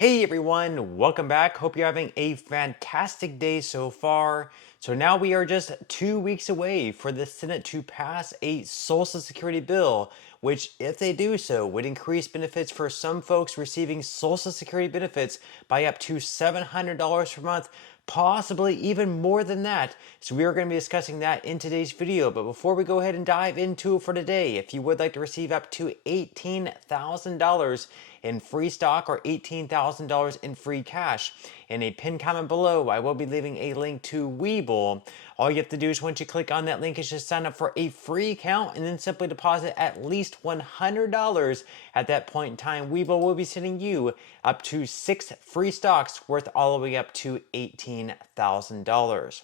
Hey everyone, welcome back. Hope you're having a fantastic day so far. So now we are just 2 weeks away for the Senate to pass a Social Security bill, which, if they do so, would increase benefits for some folks receiving Social Security benefits by up to $700 per month, possibly even more than that. So we are going to be discussing that in today's video. But before we go ahead and dive into it for today, if you would like to receive up to $18,000 in free stock or $18,000 in free cash, in a pinned comment below, I will be leaving a link to Webull. All you have to do is once you click on that link is just sign up for a free account and then simply deposit at least $100. At that point in time, Webull will be sending you up to 6 free stocks worth all the way up to $18,000.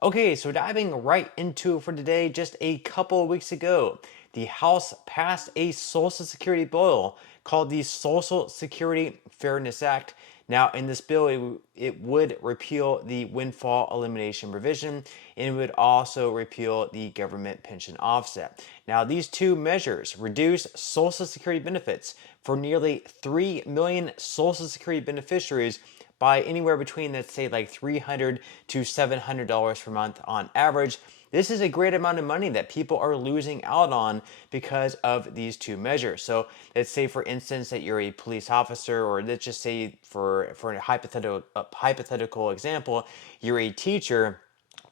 Okay, so diving right into it for today, just a couple of weeks ago, the House passed a Social Security bill called the Social Security Fairness Act. Now, in this bill, it would repeal the windfall elimination provision, and it would also repeal the government pension offset. Now, these two measures reduce Social Security benefits for nearly 3 million Social Security beneficiaries by anywhere between, let's say, like $300 to $700 per month on average. This is a great amount of money that people are losing out on because of these two measures. So let's say, for instance, that you're a police officer, or let's just say for a hypothetical example, you're a teacher.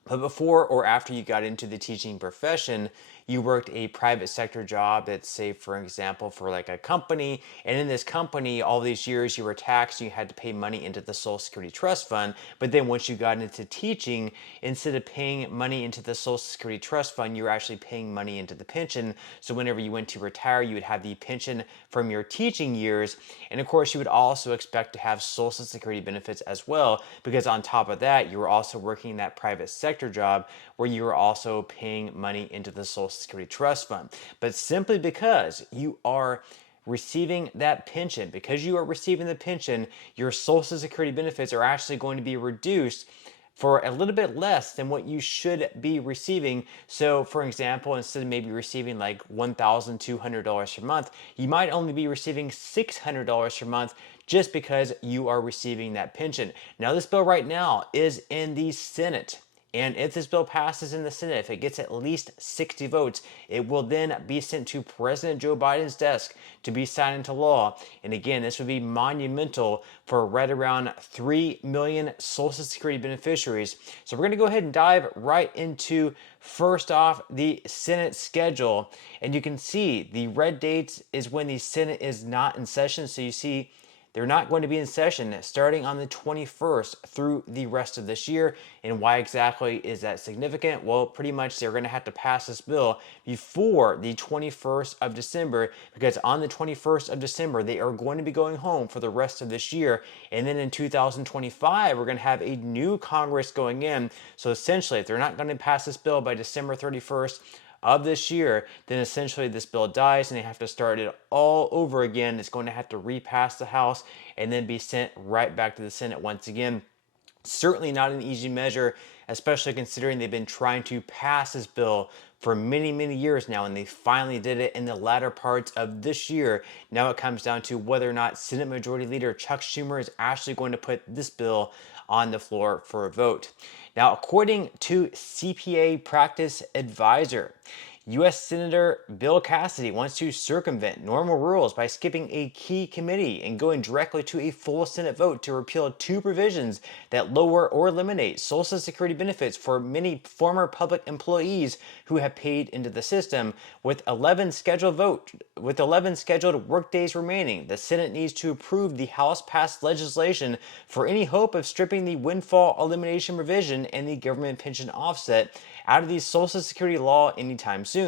But before or after you got into the teaching profession, you worked a private sector job that's, say, for example, for like a company. And in this company, all these years you were taxed, you had to pay money into the Social Security Trust Fund. But then once you got into teaching, instead of paying money into the Social Security Trust Fund, you were actually paying money into the pension. So whenever you went to retire, you would have the pension from your teaching years. And of course, you would also expect to have Social Security benefits as well, because on top of that, you were also working that private sector job where you were also paying money into the Social Security Trust Fund. But simply because you are receiving that pension, because you are receiving the pension, your Social Security benefits are actually going to be reduced for a little bit less than what you should be receiving. So, for example, instead of maybe receiving like $1,200 per month, you might only be receiving $600 per month just because you are receiving that pension. Now, this bill right now is in the Senate. And if this bill passes in the Senate, if it gets at least 60 votes, it will then be sent to President Joe Biden's desk to be signed into law. And again, this would be monumental for right around 3 million Social Security beneficiaries. So we're going to go ahead and dive right into, first off, the Senate schedule. And you can see the red dates is when the Senate is not in session. So you see they're not going to be in session starting on the 21st through the rest of this year. And why exactly is that significant? Well, pretty much they're going to have to pass this bill before the 21st of December, because on the 21st of December, they are going to be going home for the rest of this year. And then in 2025, we're going to have a new Congress going in. So essentially, if they're not going to pass this bill by December 31st, of this year, then essentially this bill dies and they have to start it all over again. It's going to have to repass the House and then be sent right back to the Senate once again. Certainly not an easy measure, especially considering they've been trying to pass this bill for many, many years now, and they finally did it in the latter parts of this year. Now it comes down to whether or not Senate Majority Leader Chuck Schumer is actually going to put this bill on the floor for a vote. Now, according to CPA Practice Advisor, U.S. Senator Bill Cassidy wants to circumvent normal rules by skipping a key committee and going directly to a full Senate vote to repeal two provisions that lower or eliminate Social Security benefits for many former public employees who have paid into the system. With 11 scheduled workdays remaining, the Senate needs to approve the House-passed legislation for any hope of stripping the windfall elimination provision and the government pension offset out of the Social Security law anytime soon.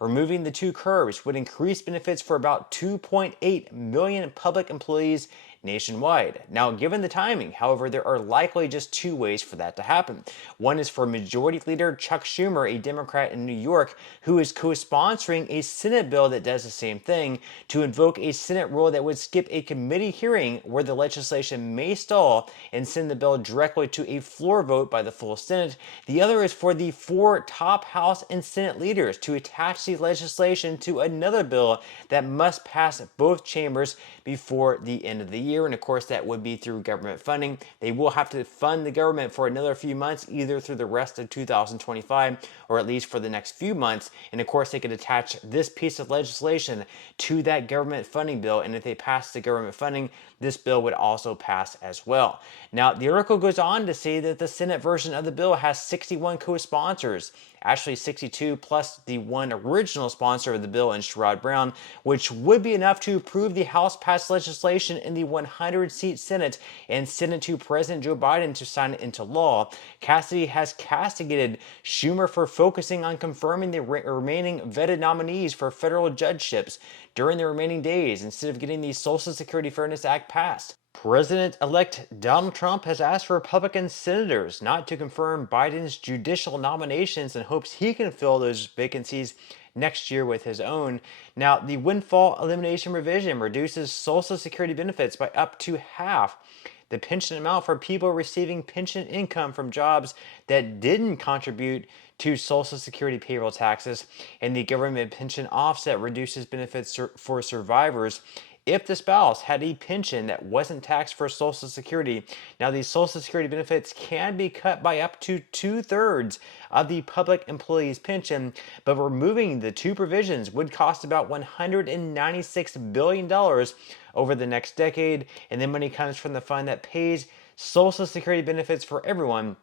Removing the two curbs would increase benefits for about 2.8 million public employees nationwide. Now, given the timing, however, there are likely just two ways for that to happen. One is for Majority Leader Chuck Schumer, a Democrat in New York, who is co-sponsoring a Senate bill that does the same thing, to invoke a Senate rule that would skip a committee hearing where the legislation may stall and send the bill directly to a floor vote by the full Senate. The other is for the four top House and Senate leaders to attach the legislation to another bill that must pass both chambers before the end of the year. year, and of course that would be through government funding. They will have to fund the government for another few months, either through the rest of 2025 or at least for the next few months. And of course they could attach this piece of legislation to that government funding bill, and if they pass the government funding, this bill would also pass as well. Now, the article goes on to say that the Senate version of the bill has 61 co-sponsors, actually 62 plus the one original sponsor of the bill in Sherrod Brown, which would be enough to approve the House-passed legislation in the 100-seat Senate and send it to President Joe Biden to sign it into law. Cassidy has castigated Schumer for focusing on confirming the remaining vetted nominees for federal judgeships during the remaining days instead of getting the Social Security Fairness Act passed. President-elect Donald Trump has asked Republican senators not to confirm Biden's judicial nominations and hopes he can fill those vacancies next year with his own. Now, the windfall elimination revision reduces Social Security benefits by up to half the pension amount for people receiving pension income from jobs that didn't contribute to Social Security payroll taxes, and the government pension offset reduces benefits for survivors if the spouse had a pension that wasn't taxed for Social Security. Now, these Social Security benefits can be cut by up to 2/3 of the public employee's pension, but removing the two provisions would cost about $196 billion over the next decade, and the money comes from the fund that pays Social Security benefits for everyone.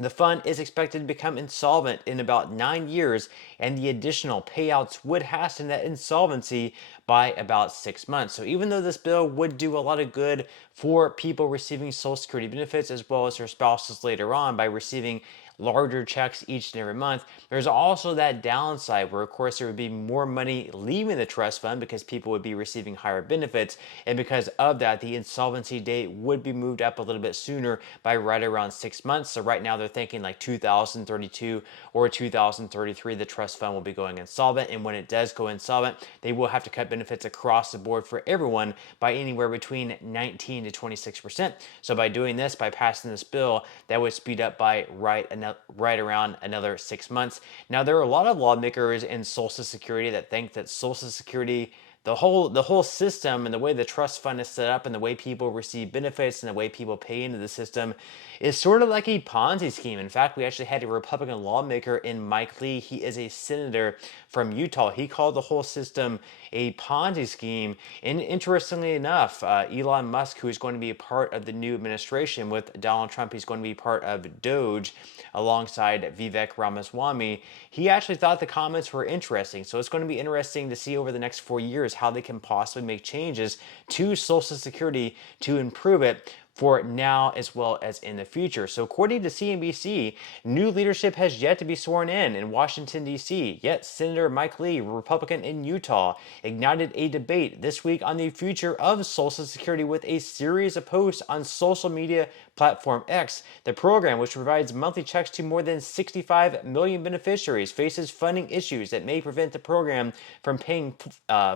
The fund is expected to become insolvent in about 9 years, and the additional payouts would hasten that insolvency by about 6 months. So even though this bill would do a lot of good for people receiving Social Security benefits as well as their spouses later on by receiving larger checks each and every month, there's also that downside where, of course, there would be more money leaving the trust fund because people would be receiving higher benefits. And because of that, the insolvency date would be moved up a little bit sooner by right around 6 months. So right now they're thinking like 2032 or 2033, the trust fund will be going insolvent. And when it does go insolvent, they will have to cut benefits across the board for everyone by anywhere between 19 to 26%. So by doing this, by passing this bill, that would speed up by right around another 6 months. Now, there are a lot of lawmakers in Social Security that think that Social Security, the whole system and the way the trust fund is set up and the way people receive benefits and the way people pay into the system is sort of like a Ponzi scheme. In fact, we actually had a Republican lawmaker in Mike Lee. He is a senator from Utah. He called the whole system a Ponzi scheme. And interestingly enough, Elon Musk, who is going to be a part of the new administration with Donald Trump, he's going to be part of Doge alongside Vivek Ramaswamy. He actually thought the comments were interesting. So it's going to be interesting to see over the next 4 years how they can possibly make changes to Social Security to improve it for now as well as in the future. So according to CNBC, new leadership has yet to be sworn in Washington, D.C., yet Senator Mike Lee, Republican in Utah, ignited a debate this week on the future of Social Security with a series of posts on social media platform X. The program, which provides monthly checks to more than 65 million beneficiaries, faces funding issues that may prevent the program from paying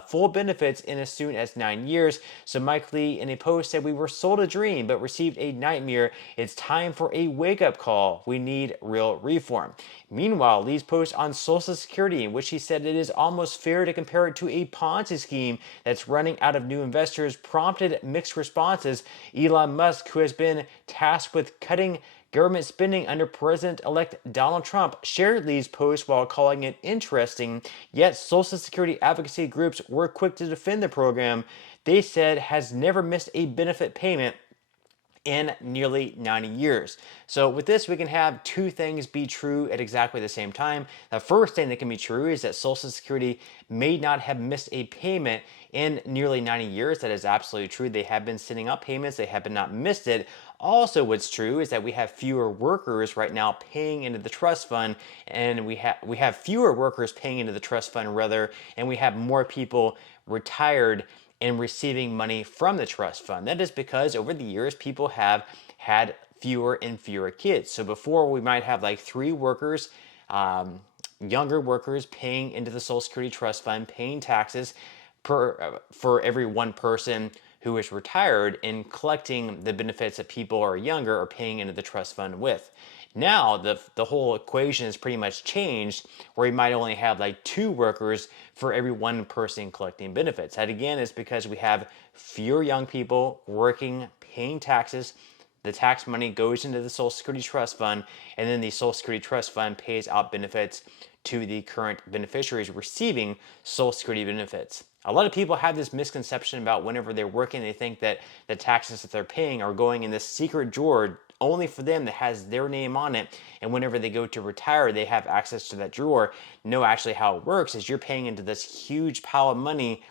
full benefits in as soon as 9 years. So Mike Lee in a post said, "We were sold a dream, but received a nightmare. It's time for a wake-up call. We need real reform." Meanwhile, Lee's post on Social Security, in which he said it is almost fair to compare it to a Ponzi scheme that's running out of new investors, prompted mixed responses. Elon Musk, who has been tasked with cutting government spending under President-elect Donald Trump, shared Lee's post while calling it interesting, yet Social Security advocacy groups were quick to defend the program they said has never missed a benefit payment in nearly 90 years. So with this, we can have two things be true at exactly the same time. The first thing that can be true is that Social Security may not have missed a payment in nearly 90 years. That is absolutely true. They have been sending out payments. They have not missed it. Also, what's true is that we have fewer workers right now paying into the trust fund, and we have fewer workers paying into the trust fund rather, and we have more people retired and receiving money from the trust fund. That is because over the years, people have had fewer and fewer kids. So before, we might have like 3 workers, younger workers paying into the Social Security trust fund, paying taxes for every one person who is retired and collecting the benefits that people are younger are paying into the trust fund with. Now the whole equation has pretty much changed, where you might only have like 2 workers for every 1 person collecting benefits. That again is because we have fewer young people working, paying taxes. The tax money goes into the Social Security Trust Fund, and then the Social Security Trust Fund pays out benefits to the current beneficiaries receiving Social Security benefits. A lot of people have this misconception about whenever they're working, they think that the taxes that they're paying are going in this secret drawer only for them that has their name on it. And whenever they go to retire, they have access to that drawer. No, actually, how it works is you're paying into this huge pile of money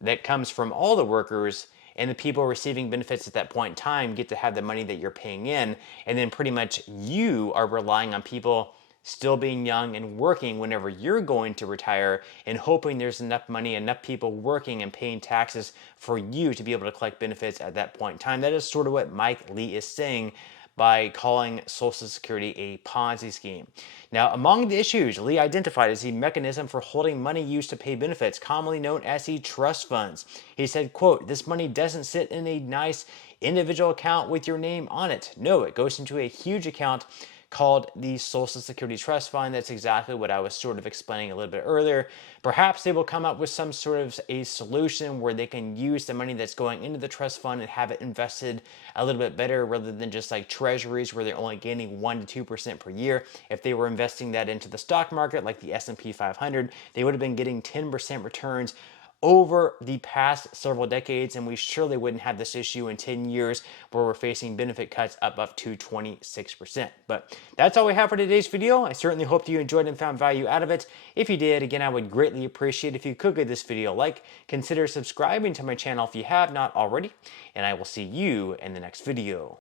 that comes from all the workers, and the people receiving benefits at that point in time get to have the money that you're paying in. And then pretty much you are relying on people still being young and working whenever you're going to retire, and hoping there's enough money, enough people working and paying taxes for you to be able to collect benefits at that point in time. That is sort of what Mike Lee is saying by calling Social Security a Ponzi scheme. Now, among the issues Lee identified is the mechanism for holding money used to pay benefits, commonly known as the trust funds. He said, quote, "This money doesn't sit in a nice individual account with your name on it. No, it goes into a huge account called the Social Security Trust Fund." That's exactly what I was sort of explaining a little bit earlier. Perhaps they will come up with some sort of a solution where they can use the money that's going into the trust fund and have it invested a little bit better, rather than just like treasuries where they're only gaining 1 to 2% per year. If they were investing that into the stock market like the S&P 500, they would have been getting 10% returns over the past several decades, and we surely wouldn't have this issue in 10 years where we're facing benefit cuts up to 26%. But that's all we have for today's video. I certainly hope you enjoyed and found value out of it. If you did, again, I would greatly appreciate if you could give this video a like, consider subscribing to my channel if you have not already, and I will see you in the next video.